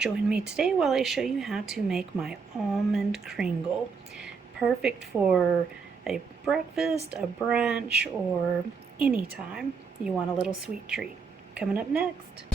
Join me today while I show you how to make my almond kringle. Perfect for a breakfast, a brunch, or any time you want a little sweet treat. Coming up next.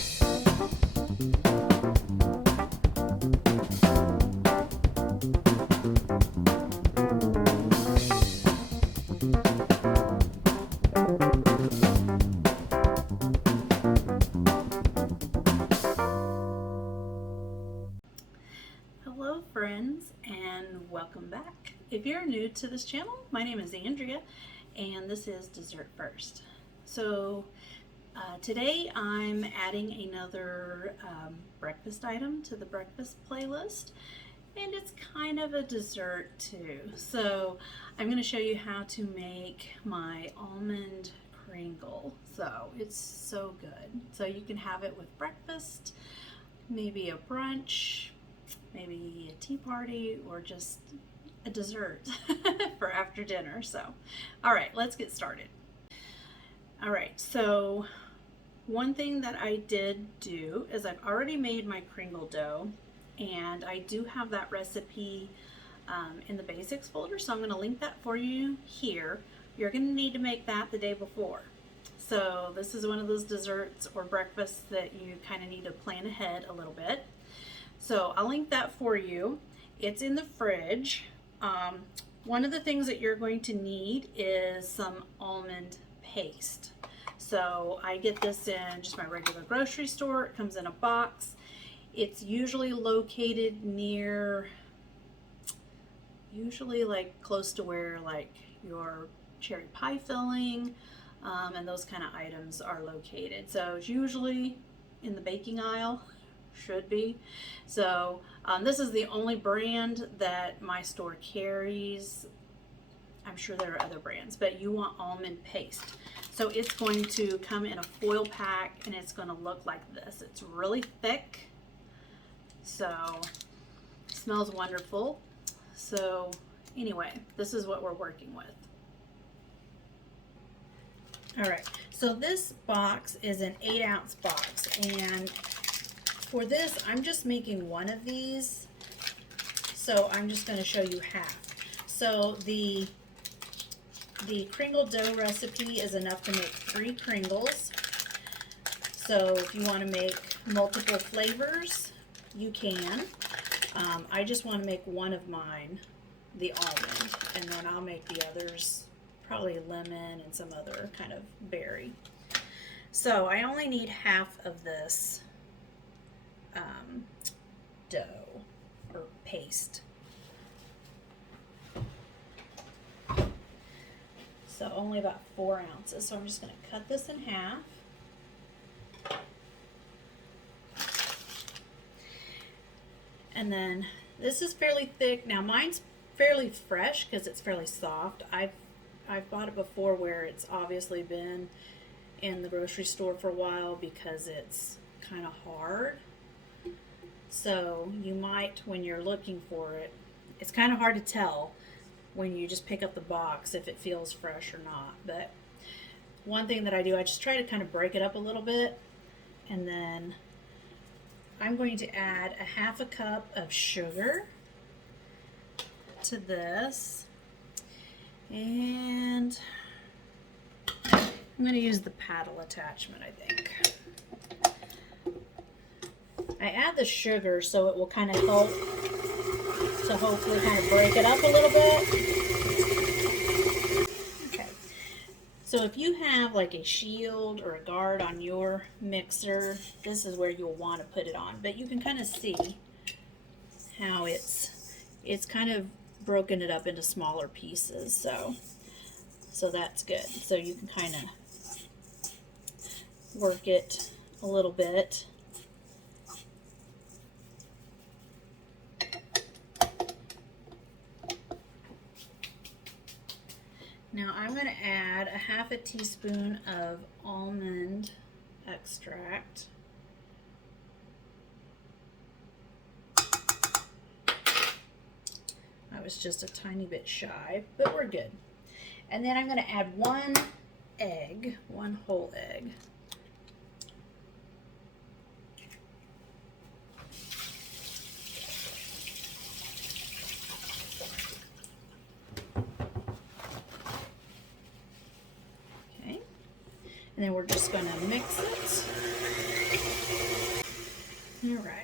Hello friends, and welcome back. If you're new to this channel, my name is Andrea and this is Dessert First. So today I'm adding another breakfast item to the breakfast playlist, and it's kind of a dessert too. So I'm going to show you how to make my almond kringle. So it's so good. So you can have it with breakfast, maybe a brunch, maybe a tea party, or just a dessert for after dinner. So, all right, let's get started. All right, so one thing that I did do is I've already made my kringle dough, and I do have that recipe in the basics folder, so I'm going to link that for you here. You're going to need to make that the day before. So this is one of those desserts or breakfasts that you kind of need to plan ahead a little bit. So I'll link that for you. It's in the fridge. One of the things that you're going to need is some almond paste. So I get this in just my regular grocery store. It comes in a box. It's usually located near, like close to where like your cherry pie filling and those kind of items are located. So it's usually in the baking aisle. Should be. So this is the only brand that my store carries. I'm sure there are other brands, but you want almond paste. So it's going to come in a foil pack, and it's going to look like this. It's really thick, so it smells wonderful. So anyway, this is what we're working with. All right, so this box is an 8-ounce box, and for this, I'm just making one of these, so I'm just going to show you half. So the kringle dough recipe is enough to make 3 kringles. So if you want to make multiple flavors, you can. I just want to make one of mine, the almond, and then I'll make the others probably lemon and some other kind of berry. So I only need half of this dough or paste. So only about 4 ounces. So I'm just going to cut this in half. And then this is fairly thick. Now mine's fairly fresh because it's fairly soft. I've bought it before where it's obviously been in the grocery store for a while because it's kind of hard. So you might, when you're looking for it, it's kind of hard to tell when you just pick up the box if it feels fresh or not. But one thing that I do, I just try to kind of break it up a little bit, and then I'm going to add a half a cup of sugar to this, and I'm going to use the paddle attachment, I think. I add the sugar so it will kind of help to hopefully kind of break it up a little bit. Okay, so if you have like a shield or a guard on your mixer, this is where you'll want to put it on. But you can kind of see how it's kind of broken it up into smaller pieces, so that's good. So you can kind of work it a little bit. Now I'm going to add a half a teaspoon of almond extract. I was just a tiny bit shy, but we're good. And then I'm going to add one whole egg. then we're just going to mix it. All right.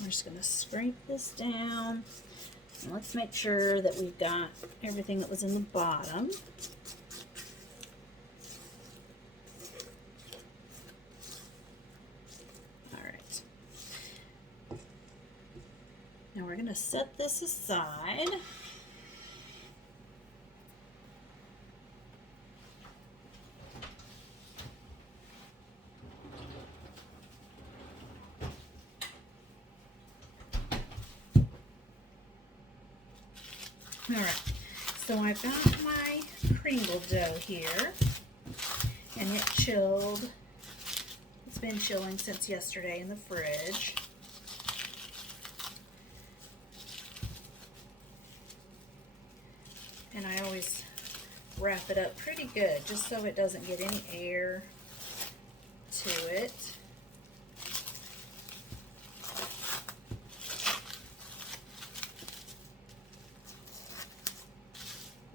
We're just going to scrape this down. And let's make sure that we've got everything that was in the bottom. All right. Now we're going to set this aside. All right, so I've got my Kringle dough here, and it chilled. It's been chilling since yesterday in the fridge. And I always wrap it up pretty good, just so it doesn't get any air to it.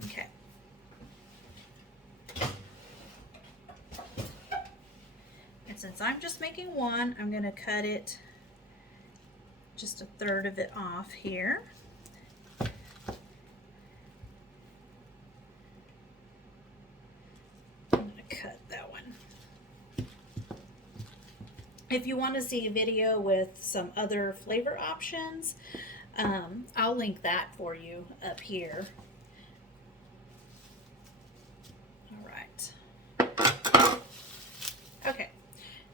Okay. And since I'm just making one, I'm going to cut it just a third of it off here. I'm going to cut that one. If you want to see a video with some other flavor options, I'll link that for you up here. Okay,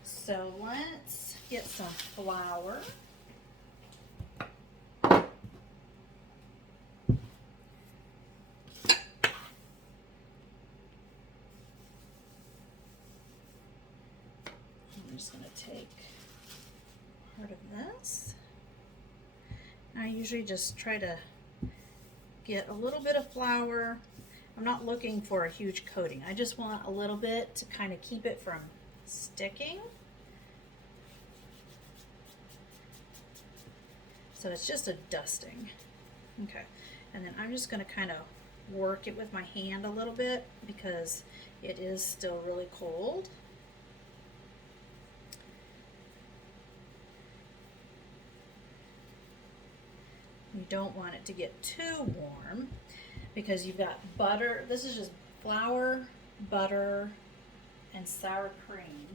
so let's get some flour. I'm just going to take part of this. I usually just try to get a little bit of flour. I'm not looking for a huge coating. I just want a little bit to kind of keep it from sticking. So it's just a dusting. Okay, and then I'm just going to kind of work it with my hand a little bit because it is still really cold. You don't want it to get too warm because you've got butter. This is just flour, butter, and sour cream.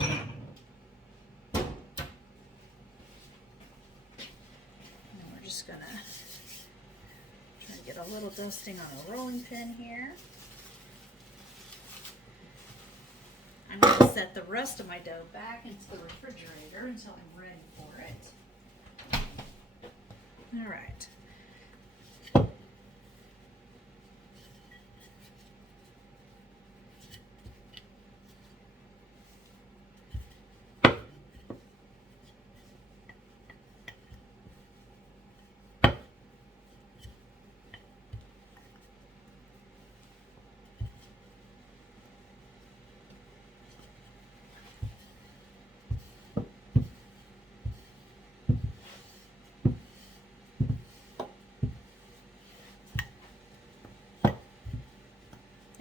And we're just gonna try to get a little dusting on a rolling pin here. I'm going to set the rest of my dough back into the refrigerator until I'm ready for it. All right.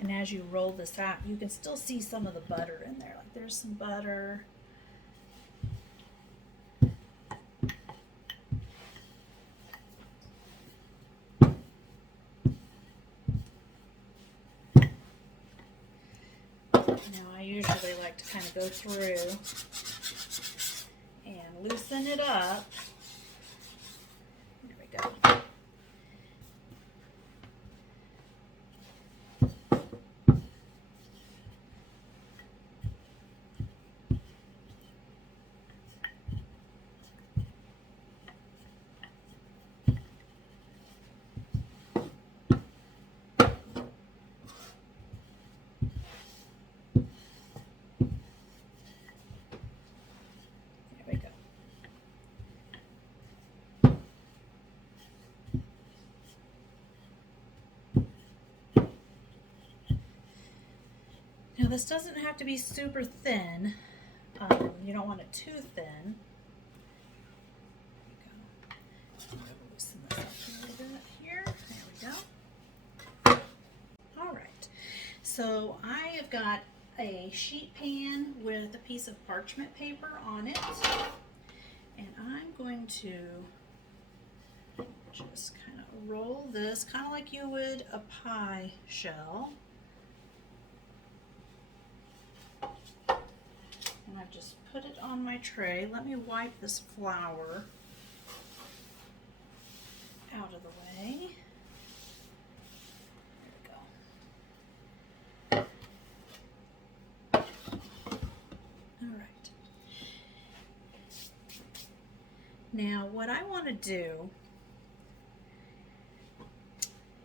And as you roll this out, you can still see some of the butter in there. Like there's some butter. Now I usually like to kind of go through and loosen it up. There we go. Now this doesn't have to be super thin. You don't want it too thin. Loosen this up a little bit here. There we go. All right. So I have got a sheet pan with a piece of parchment paper on it, and I'm going to just kind of roll this kind of like you would a pie shell. And I've just put it on my tray. Let me wipe this flour out of the way. There we go. All right. Now what I want to do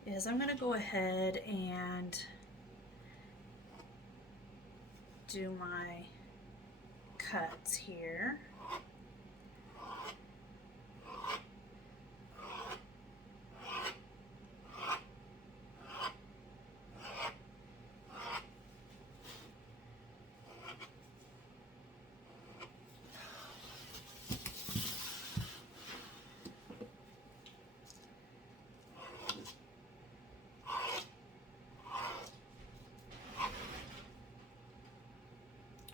is I'm going to go ahead and do my cuts here.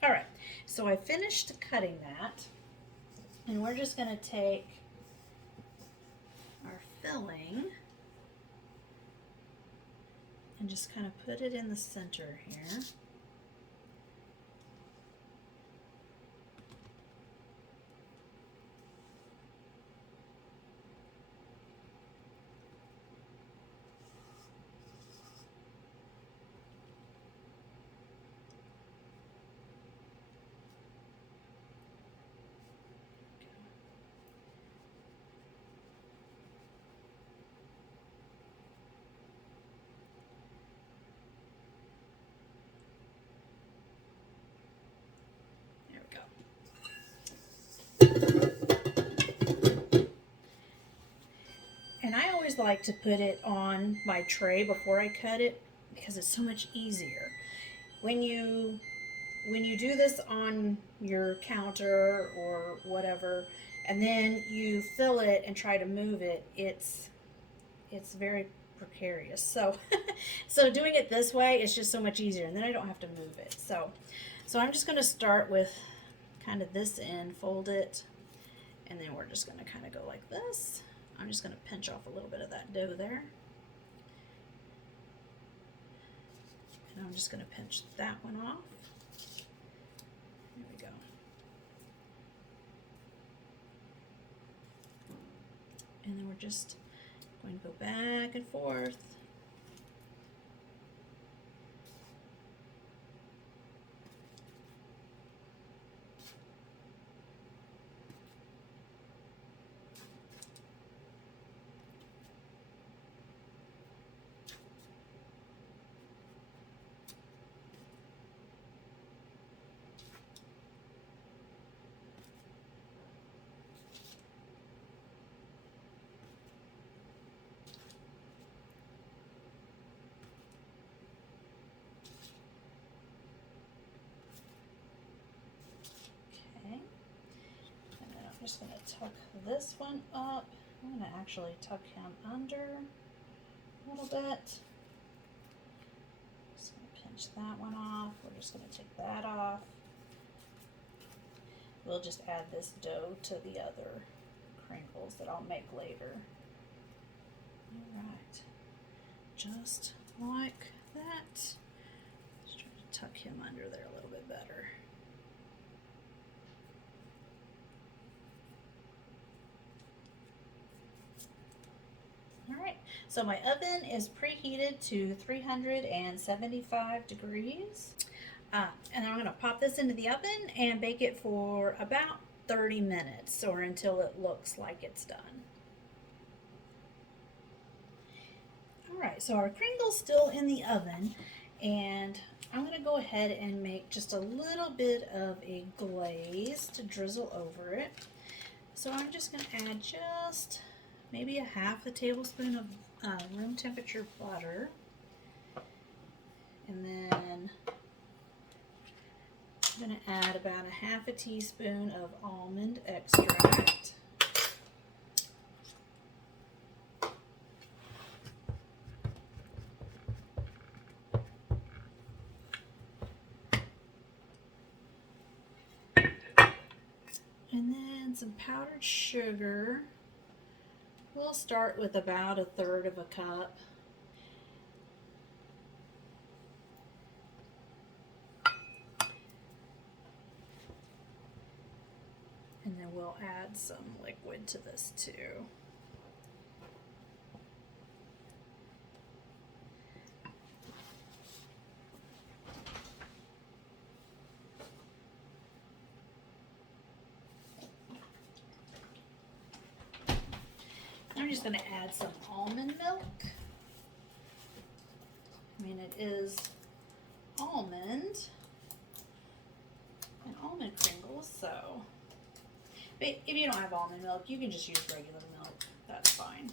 All right, so I finished cutting that, and we're just going to take our filling and just kind of put it in the center here. And I always like to put it on my tray before I cut it because it's so much easier. When you do this on your counter or whatever, and then you fill it and try to move it, it's very precarious. So so doing it this way is just so much easier, and then I don't have to move it. So I'm just going to start with kind of this end, fold it, and then we're just going to kind of go like this. I'm just going to pinch off a little bit of that dough there. And I'm just going to pinch that one off. There we go. And then we're just going to go back and forth. I'm just going to tuck this one up. I'm going to actually tuck him under a little bit. Just going to pinch that one off. We're just going to take that off. We'll just add this dough to the other crinkles that I'll make later. All right, just like that. Just try to tuck him under there a little bit better. Alright, so my oven is preheated to 375 degrees. And I'm going to pop this into the oven and bake it for about 30 minutes or until it looks like it's done. Alright, so our Kringle's still in the oven, and I'm going to go ahead and make just a little bit of a glaze to drizzle over it. So I'm just going to add just maybe a half a tablespoon of room temperature butter, and then I'm going to add about a half a teaspoon of almond extract. And then some powdered sugar. We'll start with about 1/3 of a cup. And then we'll add some liquid to this too. I'm just going to add some almond milk. I mean, it is almond and almond Kringles, so. But if you don't have almond milk, you can just use regular milk. That's fine.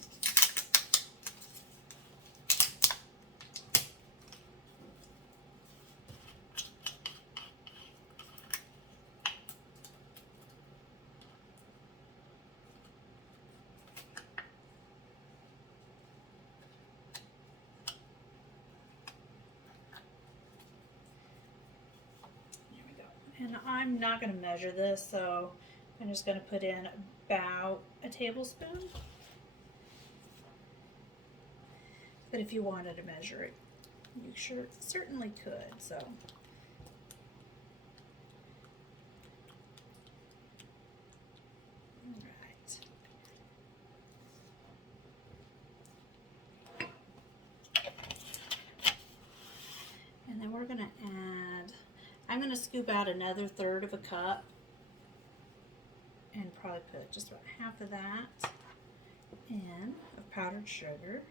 There we go. And I'm not going to measure this, so I'm just going to put in about a tablespoon. But if you wanted to measure it, you certainly could. So. All right. And then we're going to add, I'm going to scoop out another 1/3 of a cup. And probably put just about half of that in of powdered sugar.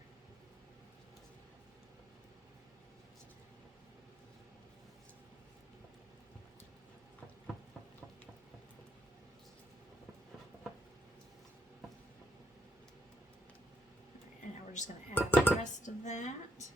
And now we're just going to add the rest of that.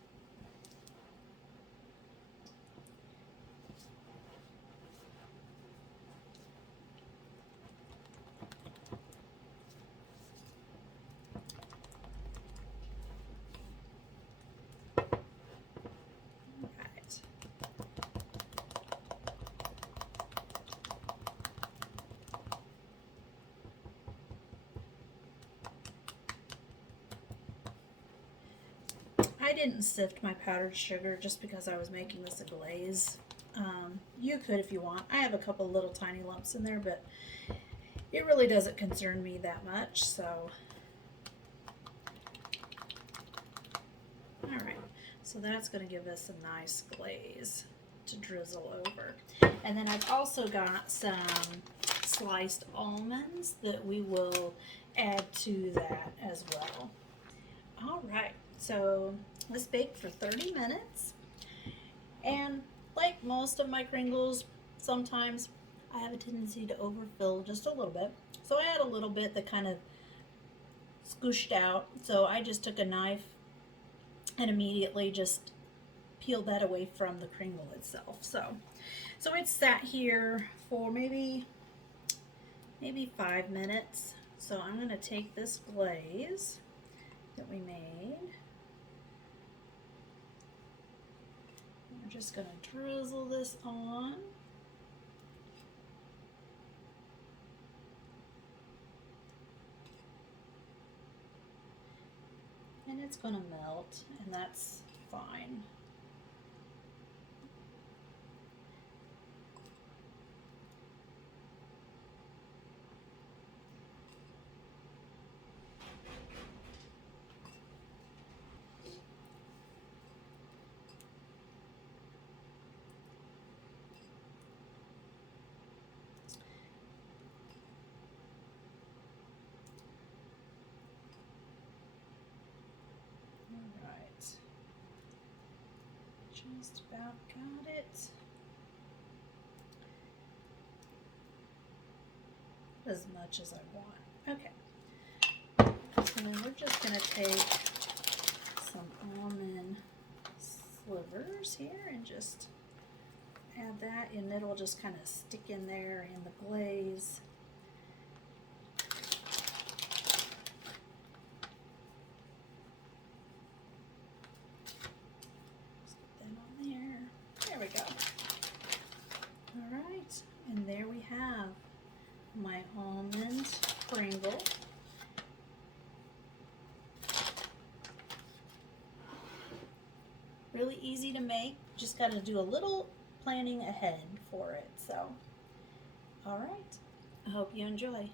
I didn't sift my powdered sugar just because I was making this a glaze. You could if you want. I have a couple little tiny lumps in there, but it really doesn't concern me that much. So, all right. So that's going to give us a nice glaze to drizzle over. And then I've also got some sliced almonds that we will add to that as well. All right. So let's bake for 30 minutes. And like most of my Kringles, sometimes I have a tendency to overfill just a little bit. So I had a little bit that kind of scooshed out. So I just took a knife and immediately just peeled that away from the Kringle itself. So it sat here for maybe 5 minutes. So I'm going to take this glaze that we made. We're just going to drizzle this on. And it's going to melt, and that's fine. Just about got it. As much as I want. Okay. And then we're just going to take some almond slivers here and just add that, and it'll just kind of stick in there in the glaze. Just get that on there. There we go. All right, and there we have my almond kringle. Really easy to make, just got to do a little planning ahead for it. So, all right, I hope you enjoy.